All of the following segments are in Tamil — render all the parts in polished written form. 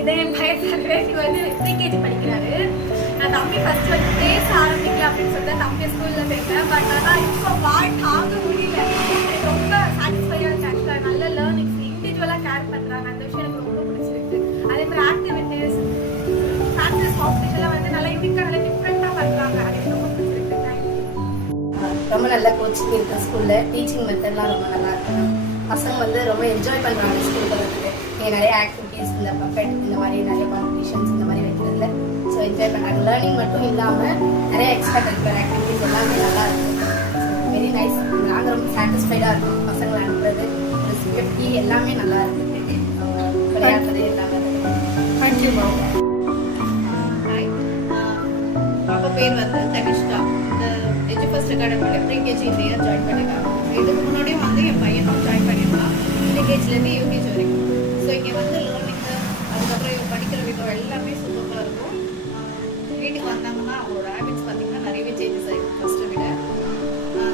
இதே என் பையன் சர்வேஷ் வந்து ப்ரீகேஜி படிக்கிறாரு. நான் தம்பி ஃபர்ஸ்ட் வந்து பேச ஆரம்பிக்கல அப்படின்னு சொல்லிட்டு தம்பி ஸ்கூலில் சேர்த்தேன். பட் ஆனால் இப்போ வாய் தாங்க முடியல. எனக்கு ரொம்ப சாட்டிஸ்ஃபைடாக இருக்கு. ஆக்சுவலாக நல்ல லேர்னிங்ஸ் இண்டிவிஜுவலாக கேர் பண்ணுறாங்க. அந்த விஷயம் எனக்கு ரொம்ப பிடிச்சிருக்கு. அதே மாதிரி ஆக்டிவிட்டிஸ் ப்ராக்டிஸ் காம்படிஷன்லாம் வந்து நல்லா யூனிக்காக நல்லா டிஃப்ரெண்ட்டாக பண்ணுறாங்க. அது எனக்கு ரொம்ப பிடிச்சிருக்கு. ரொம்ப நல்ல கோச்சிங் இருக்குது ஸ்கூலில். டீச்சிங் மெத்தட்லாம் ரொம்ப நல்லா இருக்கு. பசங்க வந்து ரொம்ப என்ஜாய் பண்ணுறாங்க ஸ்கூல் போகிறதுக்கு. நிறைய ஆக்டிவிட்டீஸ் இந்த பக்கெட் இந்த மாதிரி நிறைய காம்படிஷன்ஸ் இந்த மாதிரி வைக்கிறதுல ஸோ என்ஜாய் பண்ணுறாங்க. லேர்னிங் மட்டும் இல்லாமல் நிறைய எக்ஸ்ட்ரா கரிக்குலர் ஆக்டிவிட்டீஸ் எல்லாமே நல்லா இருக்குது. Very nice. நாங்கள் ரொம்ப சாட்டிஸ்ஃபைடாக இருக்கோம். பசங்களை அனுப்புறது ஒரு சேஃப்டி எல்லாமே நல்லா இருக்குது. விளையாடுறது எல்லாமே. Thank you ma'am. பாப்பா பேர் வந்து தனிஷ்கா. இந்த எஜுஃபர்ஸ்ட் அகாடமியில் ப்ரீகேஜி இந்த இயர் ஜாயின் பண்ணியிருக்காங்க. இதுக்கு முன்னாடியும் வந்து என் பையனும் ஜாயின் பண்ணியிருக்கான் ப்ரீகேஜிலேருந்து யூகேஜி வரைக்கும். ஸோ இங்கே வந்து லேர்னிங்கு அதுக்கப்புறம் இவங்க படிக்கிற விதம் எல்லாமே சூப்பராக இருக்கும். வீட்டுக்கு வந்தாங்கன்னா அவங்களோட ஹேபிட்ஸ் பார்த்திங்கன்னா நிறையவே சேஞ்சஸ் ஆகிடும் ஃபஸ்ட்டை விட.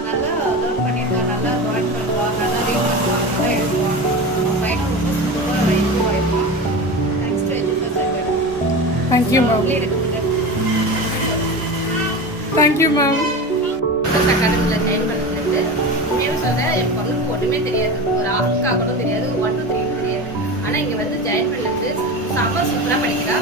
நல்லா லேர்ன் பண்ணியிருக்கான். நல்லா ட்ராயிங் பண்ணுவான், நல்லா ரீட் பண்ணுவான், நல்லா எழுதுவான். அவன் பையனும் ரொம்ப சூப்பராக இம்ப்ரூவ் ஆகிருப்பான். Thanks to Edufirst academy. Thank you ma'am. Thank you ma'am. அகாடமியில் ஜாயின் பண்ணுறது உண்மையாக சொல்ல என் பொண்ணுக்கு ஒன்றுமே தெரியாது. ஒரு அக்கா கூட தெரியாது, 1 to 3 தெரியாது. ஆனால் இங்கே வந்து ஜாயின் பண்ணது செம்ம சூப்பராக படிக்கிறா.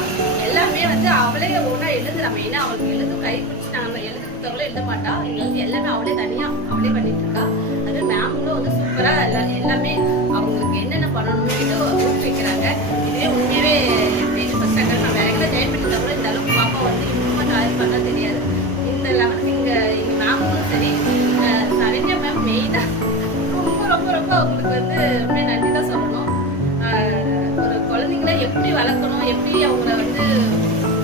எல்லாமே வந்து அவளே ஒன்றா எழுதுறா. மெயினாக அவளுக்கு எழுதும் கை பிடிச்சி நாங்கள் எழுத கொடுத்தவங்களும் எழுத மாட்டா. இங்கே வந்து எல்லாமே அவளே தனியாக அவளே பண்ணிட்டு இருக்கா. அது மேம்களும் வந்து சூப்பராக எல்லாமே அவங்களுக்கு என்னென்ன பண்ணணும்னு ஊக்குவிக்கிறாங்க. இதுவே உண்மையாகவே ஃபர்ஸ்ட் அக்கா நான் வேற ஜாயின் பண்ணிட்டா கூட இந்த அளவுக்கு பாப்பா வந்து இம்ப்ரூவ்மெண்ட் ஆயிருப்பாங்க தெரியாது. இந்த லெவலுக்கு எங்கள் மேம்களும் சரி சரண்யா மேம் மெயினாக ரொம்ப ரொம்ப ரொம்ப அவங்களுக்கு வந்து ரொம்ப நன்றி தான் சொல்லணும். ஒரு குழந்தைங்கள எப்படி வளர்க்கணும், எப்படி அவங்கள வந்து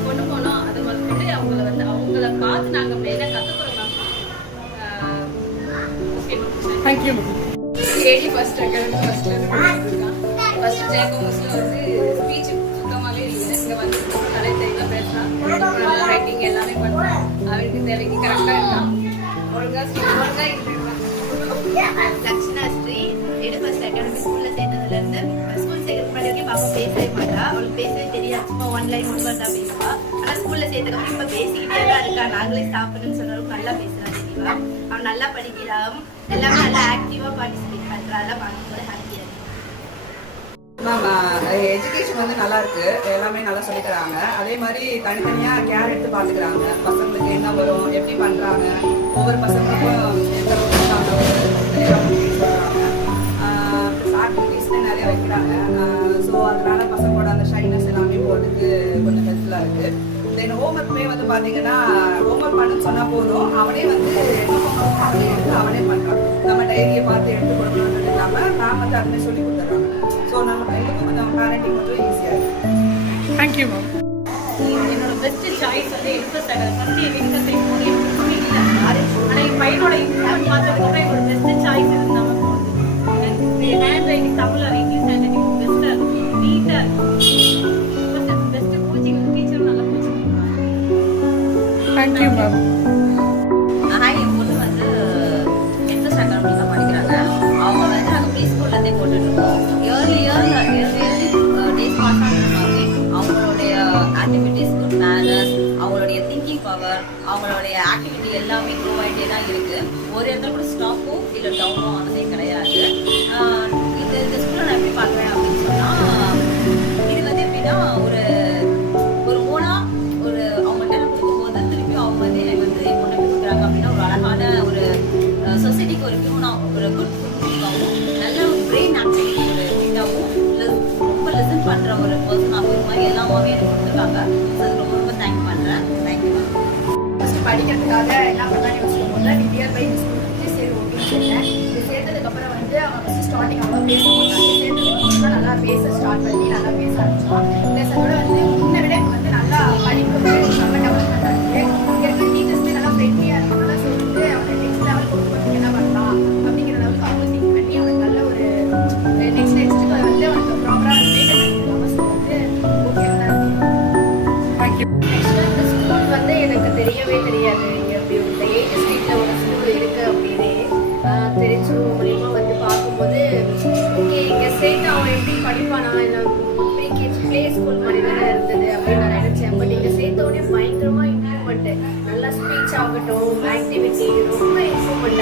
கொண்டு போகணும், அதை மட்டும் அவங்கள வந்து அவங்கள பார்த்து நாங்கள் மெயினாக கற்றுக்குறோம் ma'am. Okay ma'am. Thank you ma'am. ஏடி ஃபர்ஸ்ட் அகாடமி ஃபர்ஸ்ட்லேருந்து பண்ணிட்டுருக்கான். ஃபர்ஸ்ட் ஜேகோ மிஸ்ல வந்து ஸ்பீச் சுத்தமாகவே இல்லை. இங்கே வந்து நிறைய தெளிவாக பேசுகிறான். நல்லா ரைட்டிங் எல்லாமே பண்ணுறான். அவருக்கு தேவைக்கு கரெக்டாக இருக்கான். ஒழுங்காக லக்ஷ்ணா ஸ்ரீ எஜுஃபர்ஸ்ட் அகாடமி ஸ்கூல்ல சேர்ந்ததுலேருந்து ஸ்கூல் சேர்க்கறது வரைக்கும் பாப்பா பேசவே மாட்டா. அவளுக்கு பேசவே தெரியாது. சும்மா 1 லைன் 1 வேர்ட் தான் பேசுவா. ஆனால் ஸ்கூல்ல சேர்த்ததுக்கு இப்போ பேசிக்கிட்டே தான் இருக்கா. நாங்களே சாப்பிடணும்னு சொன்னாலும் நல்லா பேசுறா. தெரியவா அவன் நல்லா படிக்கிறான். எல்லாமே நல்லா ஆக்டிவா பார்ட்டிசிபேட் பண்றா. அதெல்லாம் பார்க்கும்போது ஹாப்பியா இருக்கு. மேம் எஜுகேஷன் வந்து நல்லா இருக்கு. எல்லாமே நல்லா சொல்லித் தராங்க. அதே மாதிரி தனித்தனியாக கேர் எடுத்து பார்த்துக்கிறாங்க. பசங்களுக்கு என்ன வரும், எப்படி பண்ணுறாங்க, ஒவ்வொரு பசங்களுக்கும் எந்த ஆக்டிவிட்டீஸ்ல நிறைய வைக்கிறாங்க. ஸோ அதனால பசங்களோட அந்த ஷைனஸ் எல்லாமே போகிறதுக்கு கொஞ்சம் ஹெல்ப்ஃபுல்லாக இருக்குது. தென் ஹோம்ஒர்க்குமே வந்து பார்த்தீங்கன்னா ஹோம்ஒர்க் பண்ணுன்னு சொன்னால் போதும், அவனே வந்து அவனே எடுத்து அவனே பண்ணுறான். நம்ம டைரியை பார்த்து எடுத்து கொடுக்கணும்னு இல்லாமல் நான் வந்து அதுமாதிரி சொல்லி கொடுத்துட்றாங்க. ஸோ நம்ம எங்களுக்கும் கொஞ்சம் பேரண்டிங் கொஞ்சம் ஈஸியாக இருக்குது. Thank you ma'am. என்னோட பெஸ்ட் சாய்ஸ் வந்து எஜுஃபர்ஸ்ட் அகாடமி. ஃபர்ஸ்ட் என் வீட்டில் போய் எதுவுமே இல்லை. ஆனால் என் பையனோட இம்ப்ரூவ்மெண்ட் பார்த்ததுக்கப்புறம் என்னோட பெஸ்ட் சாய்ஸ் இருந்தால் என் handwriting Tamil English handwriting பெஸ்ட்டாக இருக்கும், நீட்டாக இருக்கும். பெஸ்ட்டு கோச்சிங் டீச்சரும் நல்லா கோச்சிங் பண்ணுவாங்க. Thank you ma'am. என் பொண்ணு வந்து எஜுஃபர்ஸ்ட் அகாடமியில் தான் படிக்கிறாங்க. அவங்க வந்து நாங்கள் ப்ரீ ஸ்கூல்லேருந்தே போட்டுட்ருக்கோம். இயர்லி டேஸ் பாஸ் ஆகிற மாதிரி அவங்களுடைய ஆக்டிவிட்டீஸ், குட் மேனர்ஸ், அவங்களுடைய திங்கிங் பவர், அவங்களுடைய ஆக்டிவிட்டி எல்லாமே க்ரோ ஆகிட்டே தான் இருக்குது. ஒரு இடத்துல கூட ஸ்டாப்பும் இல்லை டவுனும் ஆனதே கிடையாது. இந்த ஸ்கூலை நான் எப்படி பார்க்குறேன் அப்படின்னு சொன்னால், இது வந்து எப்படின்னா ஒரு ஓனாக ஒரு அவங்கள்ட்ட கொடுக்கும்போது திருப்பி அவங்க வந்து எனக்கு வந்து கொண்டு போய் கொடுக்குறாங்க அப்படின்னா ஒரு அழகான ஒரு சொசைட்டிக்கு ஒரு பியூனாக ஒரு குட் குரூப்பாகவும் நல்ல பிரெயின் ஆக்டிவிட்டி ஒரு இதாகவும் ரொம்ப லிசன் பண்ணுற ஒரு பர்சனாகவும் இது மாதிரி எல்லாமே எனக்கு கொடுத்துருக்காங்க. அது ரொம்ப ரொம்ப தேங்க் பண்ணுறேன். Thank you ma'am. ஃபஸ்ட்டு படிக்கிறதுக்காக என்ன பண்ணலான்னு யோசிக்கும் போது நியர் பை ஸ்கூல் வந்து சரி ஓகேன்னு சொன்னேன். இது சேர்த்ததுக்கப்புறம் வந்து அவன் ஃபஸ்ட்டு ஸ்டார்டிங் அவ்வளோ பேச மாட்டாங்க. சேர்த்ததுக்கப்புறம் நல்லா பேச ஸ்டார்ட் பண்ணி நல்லா பேச ஆரம்பிச்சான். ப்ளஸ் அதோட வந்து முன்ன விட இப்போ வந்து நல்லா படிப்பு செம்ம டெவலப்மெண்ட் ஆகுது. இங்கே இருக்க டீச்சர்ஸ்மே நல்லா ஃப்ரெண்ட்லியாக இருக்கனால ஸோ வந்து அவனை நெக்ஸ்ட் லெவல் கொண்டு போகிறதுக்கு என்ன பண்ணலாம் அப்படிங்கிற லெவலுக்கு அவங்க திங்க் பண்ணி அவனுக்கு நல்ல ஒரு நெக்ஸ்ட்டுக்கு வந்து அவனுக்கு ப்ராப்பராக மெயின்டைன் பண்ணிருக்காங்க. ஸோ வந்து ஓகே தான். தேங்க்யூ. ஆக்சுவலாக இந்த ஸ்கூல் வந்து எனக்கு தெரியவே தெரியாது. அப்படி இந்த 8th ஸ்ட்ரீட்டில் ஒரு ஸ்கூல் இருக்குது அப்படின்னு தெரிஞ்சவங்க மூலியமாக வந்து பார்க்கும்போது ஓகே இங்கே சேர்த்து அவன் எப்படி படிப்பானா இல்லை ப்ரீகேஜி ப்ளே ஸ்கூல் மாதிரி ஸ்பீச் ஆகட்டும் ஆக்டிவிட்டி ரொம்ப இம்ப்ரூவ்மெண்ட்